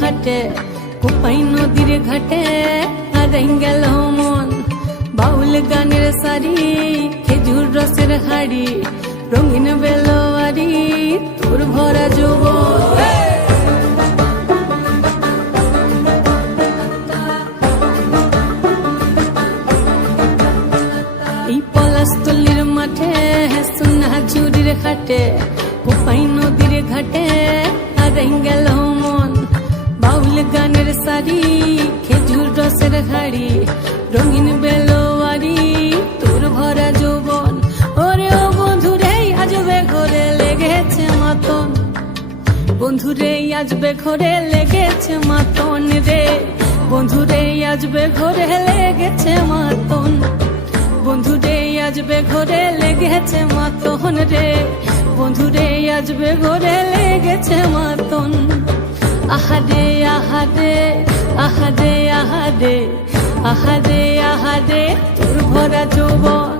ঘাটে কোপাই নদীর ঘাটে আর গেল মন। বাউল গানের সারি, খেজুর রসের হাড়ি, রঙিন বেলোয়ারি, তোর ভরা যৌবন। এই পলাশতলির মাঠে সোনা চুরির খাটে কোপাই নদীর ঘাটে আর গেল মন বাউল গানের সারি খেজুর রসের হাড়ি রঙিন বেলোয়ারি তোর ভরা যৌবন ওরে ও বন্ধুরে আজবে ঘরে লেগেছে মাতন বন্ধুরে আজবে ঘরে লেগেছে মাতন রে বন্ধুরে আজবে ঘরে লেগেছে মাতন বন্ধুরে আজবে ঘরে লেগেছে মাতন রে বন্ধুরে আজবে ঘরে লেগেছে মাতন। আহাদে আহাদে আহাদে আহাদে আহাদে আহাদে ভরা যৌবন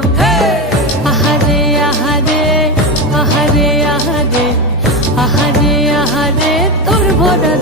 আহারে আহারে